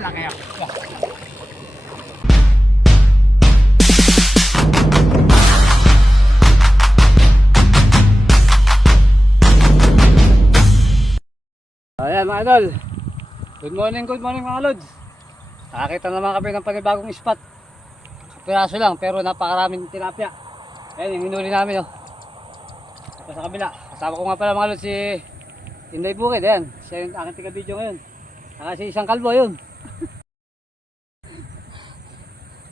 Laki ah. Ayan mga idol. Good morning mga lods. Nakakita naman kami ng panibagong spot. Kapiraso lang pero napakaraming tilapia. Ayan yung hinuli namin oh. Ito sa kabila. Kasama ko nga pala mga lods si Inday Bukid. Ayan. Siya yung aking tiga-video ngayon. Saka si isang kalbo yun.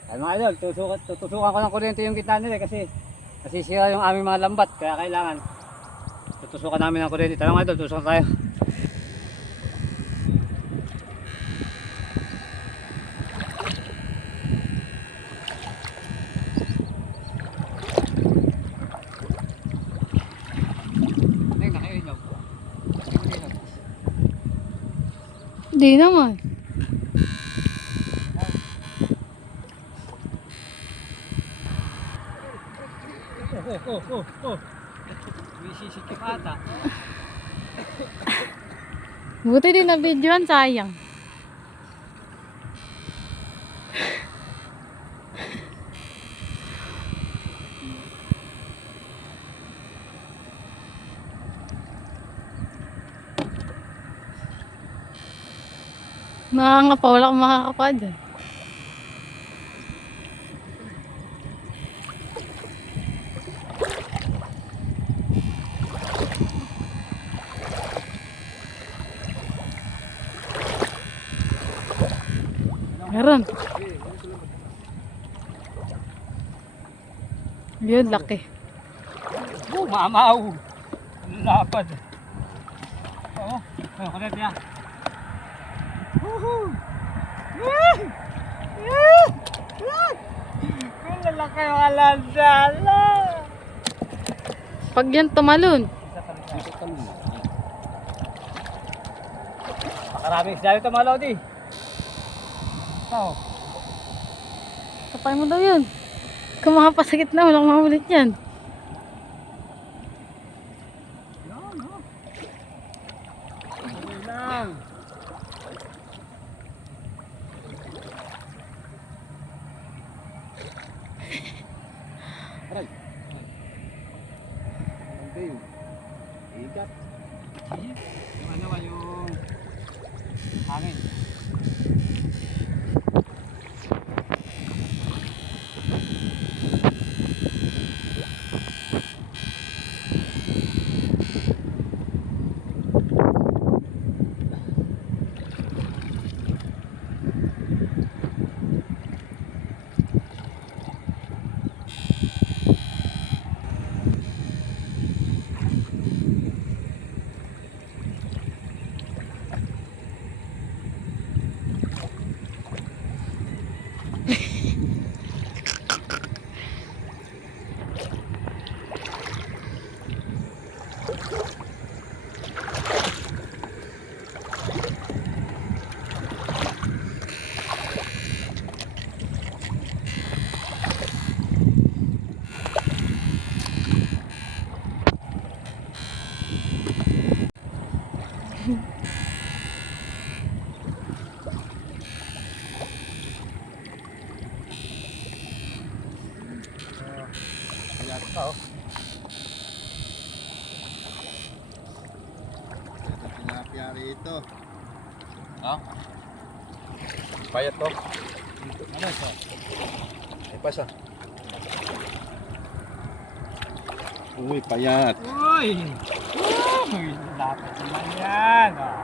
Ayan mga idol. Tutusukan ko ng kuryente yung gitna nila kasi nasisira yung aming mga lambat. Kaya kailangan tutusukan namin ng kuryente. Tara mga idol, tutusukan tayo. Di naman. Wisisikip ata. Buti din na videoan, sayang. Nakangapa, wala akong makakapa dyan. Meron. Yun, laki. Mamaw. Lapad. Oo. Oh, kulit niya. Woohoo! Ang lalaki yung alandala. Pag yan tumalon. Makaraming isda dito mga lodi. Oo. Kapay mo daw yun. Kung makapasakit na, walang mahulit yan. Yan, ha? Okay lang. Aray. Ano yun? Igat. Yung ano ba yung hangin? Oh. Tilapia rito. Ha? Payat to. Ano ito? Ay pasa. Uy, payat. Uy! Uy! Dapat naman yan! Oh.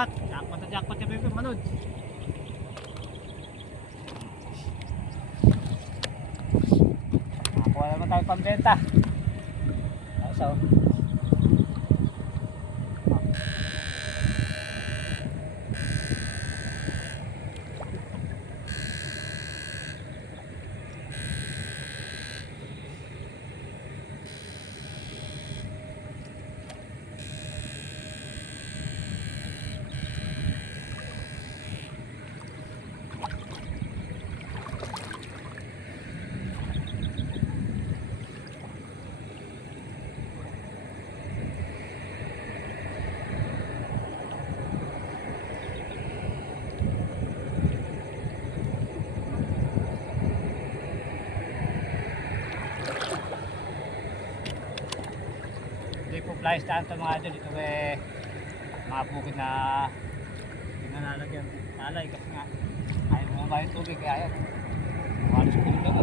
jackpot. Jackpot na jackpot yung baby manod. Nakakuha naman tayo pambenta. So, hindi po flies daan ito mga idol. Ito mga bukid na nalalagyan palay kasi nga ayaw mo ba yung tubig kaya yan halos puno mo.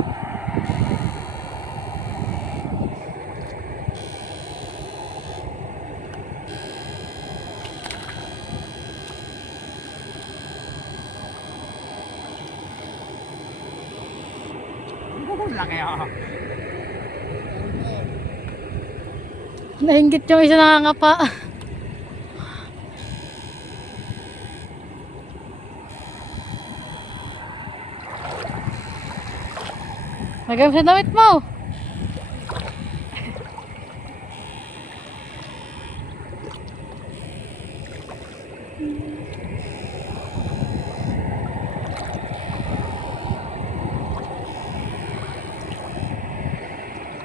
Laki ako. Nainggit yung isa nakangapa. Lagay mo sa damit mo.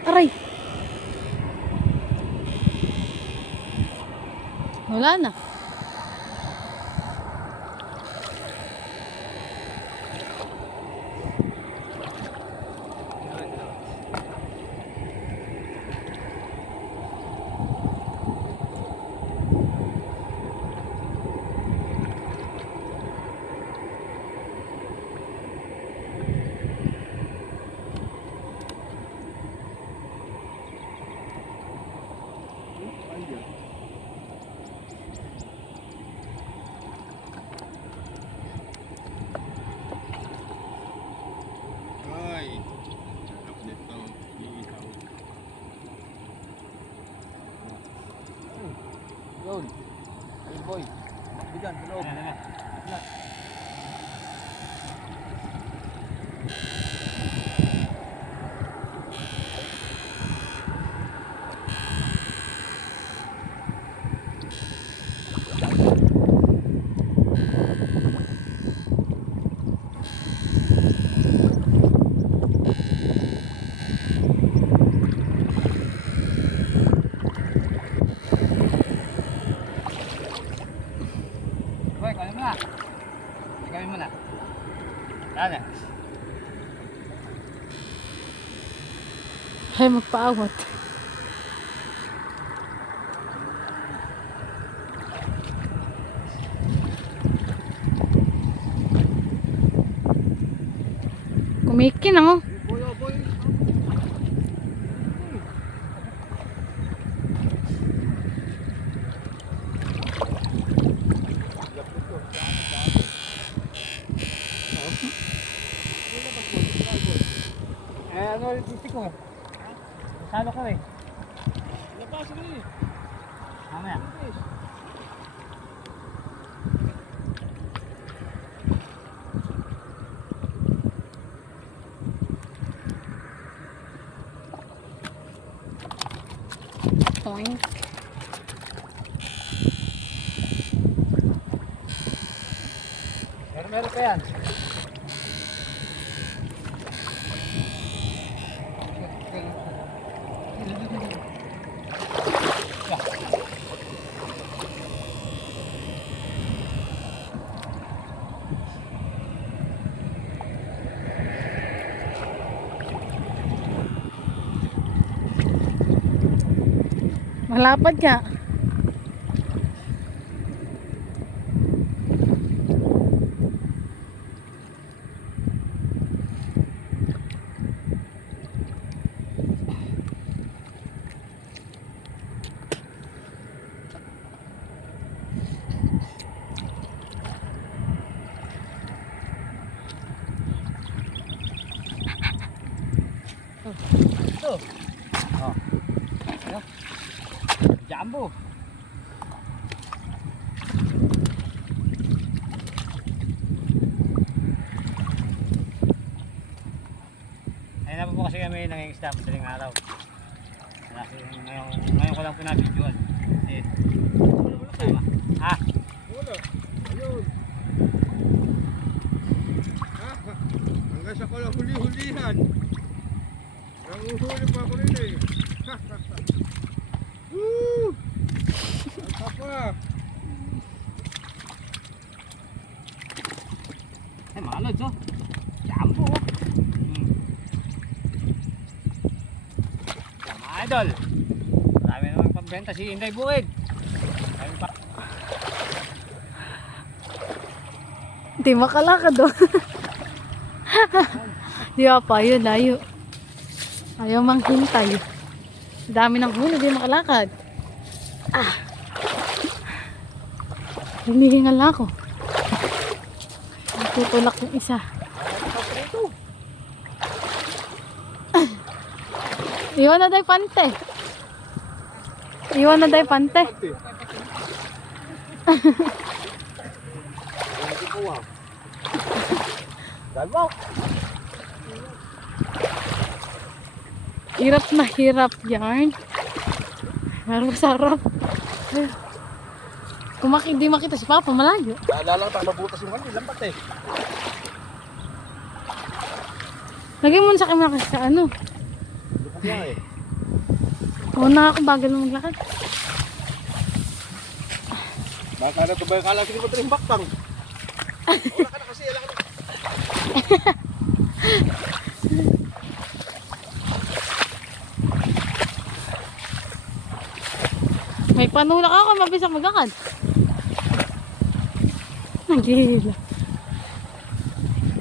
Aray. Wala na. Ay, sarap nito. Iihaw. Yun. Ayun boy. Bigan, sa loob. Boy, kaya mo na. Gawin mo na. Yan eh. Ay, magpaawat. Kumikin ako. Boy, oh boy. Ano ulit yung stick mo? Salo ka eh. Labasan mo eh. Mamaya. Oink. Meron pa yan. Malapad ka. Jumbo. Ayun na po kasi kami nangingisda madaling araw. Kasi ngayon ko lang po na-videoan. Eh, tama. Ah, Wala. Ayun. Ah, hanggang sa pala huli-hulihan. Nanguhuli pa ako rin eh. Woo! Ang pa. ay mga lods oh. Jumbo oh. Mga idol. Marami naman pambenta si Inday Bukid. Marami pa. Hindi makalakad oh. Di ba pa, yun layo. Ayaw manghintay. Dami ng huli, di makalakad. Ah. Hinihingal na ako. Tutulak yung isa. Iwan na day pante. Iwan na day pante. Dalbo. Hirap na hirap yarn. Pero masarap. Kung di makita si Papa, malayo. Naalala ko mabutas yung ano, lambat eh. Lagay mo sa camera kasi sa ano. Lupag nga eh. Una ako bagal mo maglakad. Baka na ito ba yung kala sige mo ito yung bakpang. Wala ka na kasi, wala ka na. May panulak ako, mabisa maglakad. Nagihila.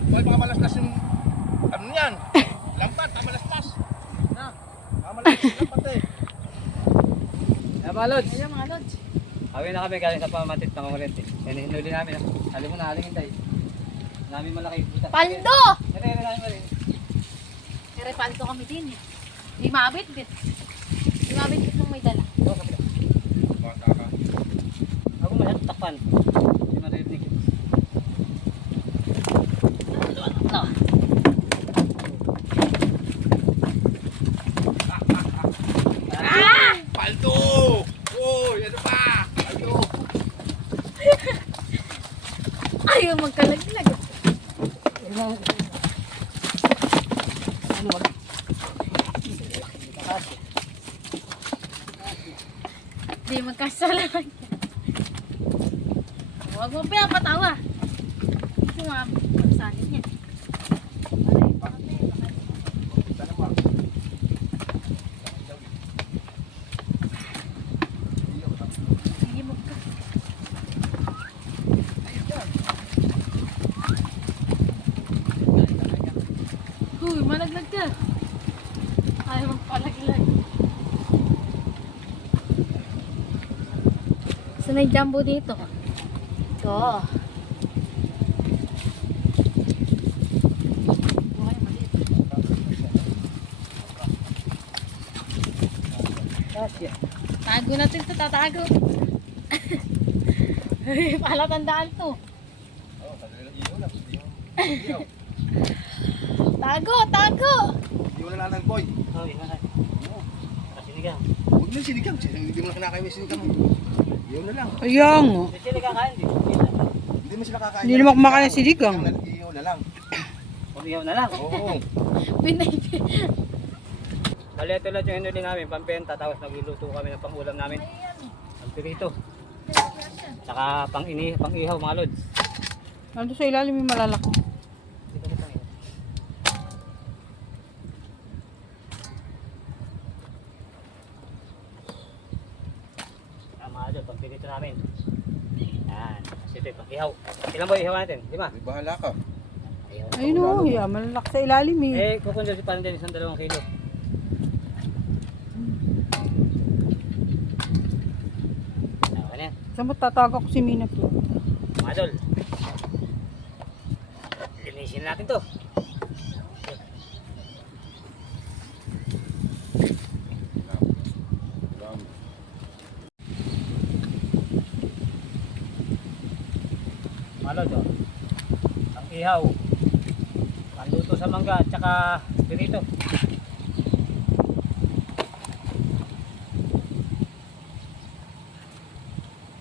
Bakit mamalastas yung ano yan? Lambat, mamalastas. Na, mamalastas yung lambat eh. Ayan mga lods. Ayan mga lods. Awin na kami galing sa pamatit ng Orente. Yan hinuli namin. Alam mo na, aling Inday. Namin malaki puta. Paldo! Ito yung namin rin. Kaya paldo kami din eh. Di mabit din. Di mabit din nung may dala. Ito kapila. Bata ka. Ako masyadong takpan. Hindi maririnig. No. Paldo! Oh, ano pa? Paldo! Ayaw magkalaglag. Ano wala? Di magkasalanan. Huwag mo pinapatawa. Yung mga pagsalit niya. Isa naman. Hihimog ka. Huy, malaglag ka. Ayaw magpalaglag. Sanay jumbo dito. Ito. Kasya. Tago natin ito, tatago. Palatandaan to. Oh, sabi nila iyo lang. Iyo. Tago, tago. Iyo na lang ng boy. Oh, yun na. Kasinigang. Huwag na yung sinigang. Hindi mo na kinakain yung sinigang. Iyo na lang. Ayang. Hindi sila kakain. Hindi mo sila kakain. Hindi naman kumakain ng sinigang. Iyo na lang. Umihaw na lang. Oo. Binay. Bali, ito lang yung hinuli namin, pampenta, tapos nagluluto kami ng pangulam namin. Ang pirito. Saka pang-ihaw mga lods. Nandun sa ilalim yung malalaki. Dito na pang-ihaw. Mga lods, pang-pirito namin. Yan. Kasi ito yung pang-ihaw. Ilan ba ihaw natin? 5? May bahala ka. Ihaw. Ayun o, yeah, malalaki sa ilalim eh. Eh, kukundol si Parang Dennis ng 2 kilo. Ano yan? Saan mo tatago ko si Mina po? Mga idol. Linisin natin to. mga lod, oh. Ang ihaw. Panluto sa mangga at saka pirito.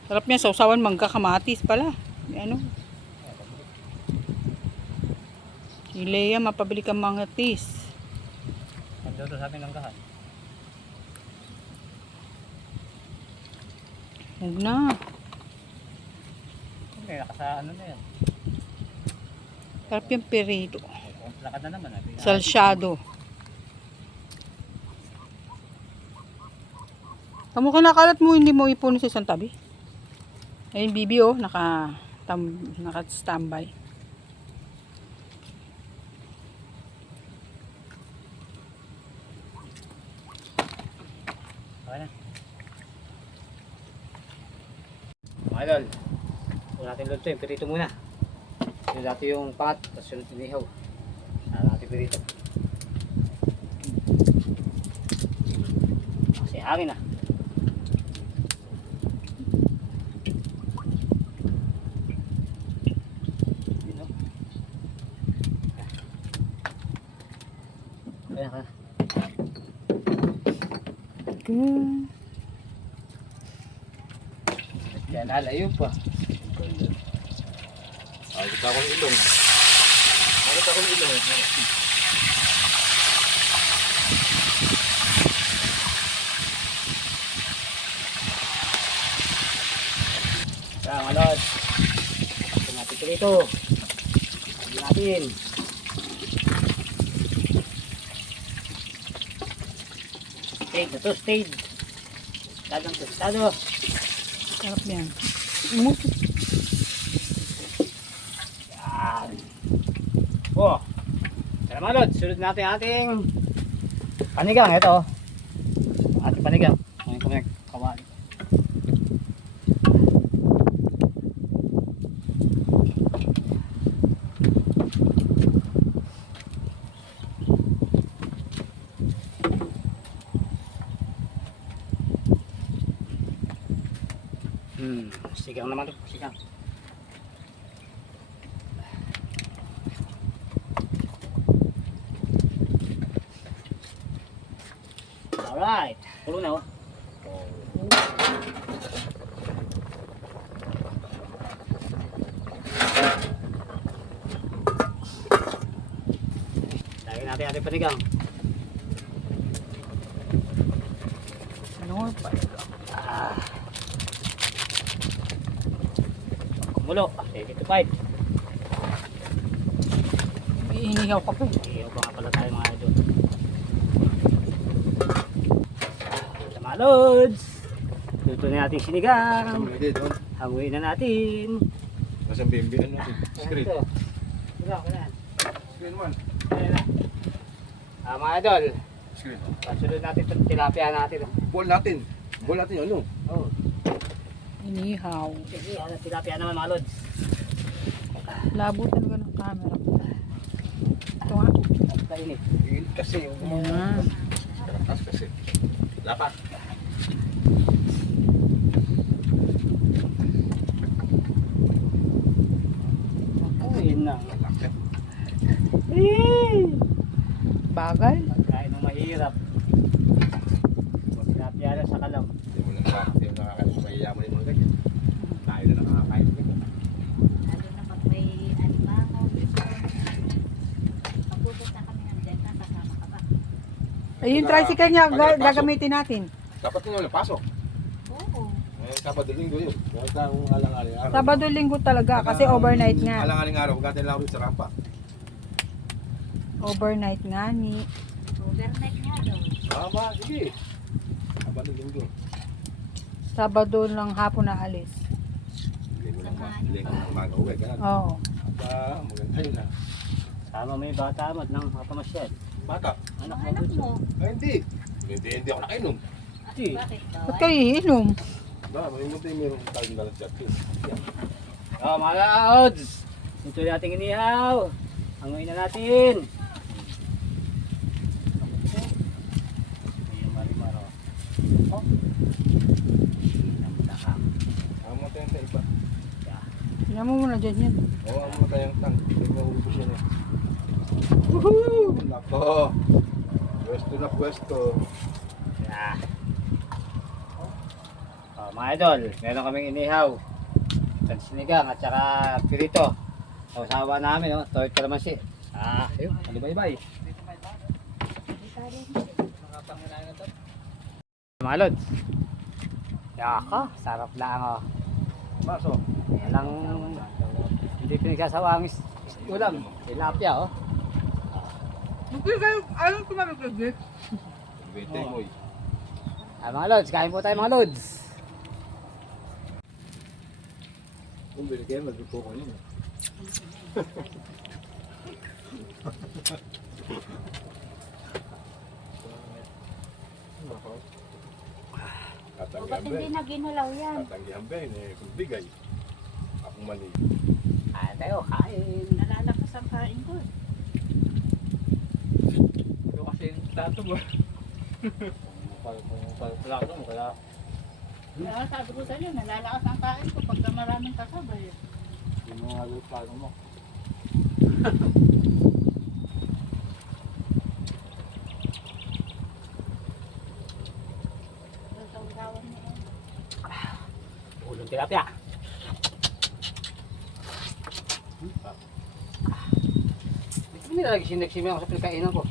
Sarap niya, sausawan, mangga, kamatis pala. Ano? Si Lea, mapabili kang mangatis. Panluto sa amin ng gahan. Huwag na. Okay, nakasa ano na yan. Sarap yung perito. Lakad na naman. Salsyado. Kamu kinakalat mo, hindi mo ipunin sa isang tabi. Ayun, Bibi, oh, naka-standby. Okay na. Mga idol, kung natin luto yung pirito muna. Sunod natin yung pat, tapos sunod yung ihaw. Saan natin pirito. Kasi hangin na. Dito. Kaya ka. Good. Yan, lalayo pa. Kita ko ng ilong. Kita ko ng ilong. Kaya mga lod. Ito natin pirito. Lagyan natin. Stage na to, stage. Tadong tostado. Sarap yan. Yan. Oh. Tara mga lod, sunod natin ating panigang. Ito. Ating panigang. Ngayon kami kawali. Sigang naman ito, sigang. Alright, pulo na oh. Lagyan natin ating panigang. Ano pa? Kumulo, ready to fight. Inihaw ka pa. Iyaw pa nga pala tayo mga idol. Mga lods, luto na natin sinigang. Pwede doon. Hanguin na natin. Nasa bimbihan natin. Screen. Ito. Ito, kailan? Screen man. Ayan na. Mga idol, Screen. pasunod natin itong tilapia natin. Ball natin. Ball natin yung ano. Oh. Inihaw. Sige, ano, tilapia naman mga lods. Labo talaga ng camera ko. Ito nga. Kainit. Init kasi yung Ayan. karatas kasi. Lapat. Oh, yun na. Lapat. Bagal. Pagkain ng mahirap. Tilapia na sa kalam. Hindi mo lang nakakain sa mayayaman yung mga ganyan. Tayo na nakakain ng ganyan. Lalo na pag may alimango, pagpupot na kami ng denta, kasama ka ba? Ayun, tricycle niya, Pagkapasok. gagamitin natin. Dapat nyo na pasok. Oo. Ngayon Sabado Linggo yun. Kahit ang alang-aling araw. Sabado linggo talaga kasi overnight nga. Alang-aling araw. Pagkatin lang sa rampa. Overnight nga ni. Overnight nga daw. Tama. Sige. Sabado Linggo. Sabado lang hapon na alis. Linggo ng umaga uwi. Ganun. Oo. At maganda yun na. Sama may bata mo ng mapamasyal. Bata. Anak Ang mo anak gusto. mo, Ay hindi. Hindi ako nakainom. Hindi. bakit Ba't bawal? kayo iinom? Ba, may munti mayroong tayong dalang chat yun. Oh, mga lods. Ito natin inihaw. Hanguin na natin. Ayun, marimaro. Oh. Ang dahang. Tama tayo sa iba. Yeah. Tingnan mo muna dyan yan. Oo, mo tayong tang. Hindi mo ubus yan eh. Woohoo! Nako! Pwesto na pwesto. Yeah. Oh, mga idol, meron kaming inihaw. Sinigang at saka pirito. Sa usawa namin, oh, toy kalamansi. Ayun, alibay-bay. Mga lods. Yaka, sarap lang oh. Baso. Walang hindi pinagsasawa ang ulam. Tilapia oh. Hindi kayo, ayaw kumalag-lag. Bete mo eh. Mga lods, kain po tayo mga lods. Kung binigyan, magluto ko yun eh. Nako. O ba't hindi na ginulaw yan? Tatanggihan ba yun eh. Kung bigay. Akong mali. Tayo, kain. Nalalakas ang kain ko. Ito kasi yung tato mo. Plato mo, kaya Kaya sabi ko sa'yo, nalalakas ang kain ko pagka maraming kasabay. hindi mo nga yung plato mo. Sasaw-sawan mo yan. Ulong tilapia. Hindi ko nilalagay sinagsim ako sa pinakainan ko.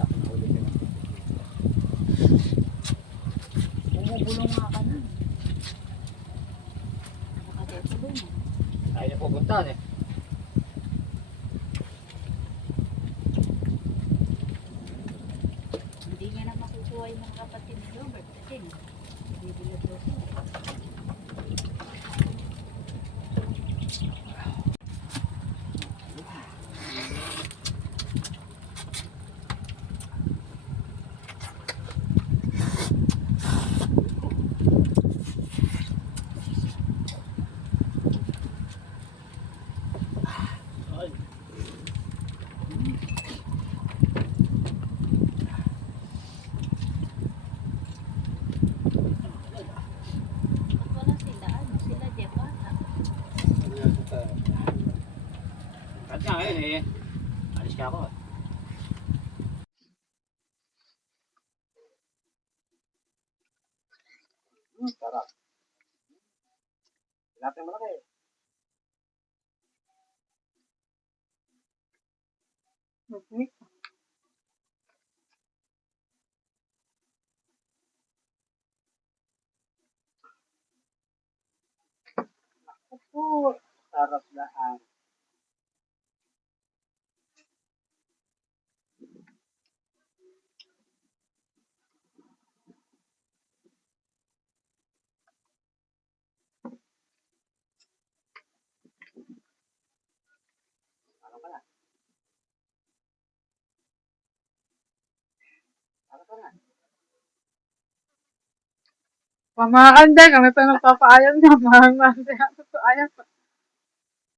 Laki na ulit yun. Bumubulong nga ka nun. Nakadeto dun. Tayo na pupuntahan eh. Hindi niya na makukuha yung mga kapatid ni Robert kasi bibilad daw sila. Ba't wala sila? Ano? Sila Jeff ata. At nga ngayon eh. Alis ka ako. Sarap. Tilapia malaki. Sarap lahat. Ano pala? Ano pala? Pamakan din, kami pa magpapaalam na. Pamakan din. Ayaw.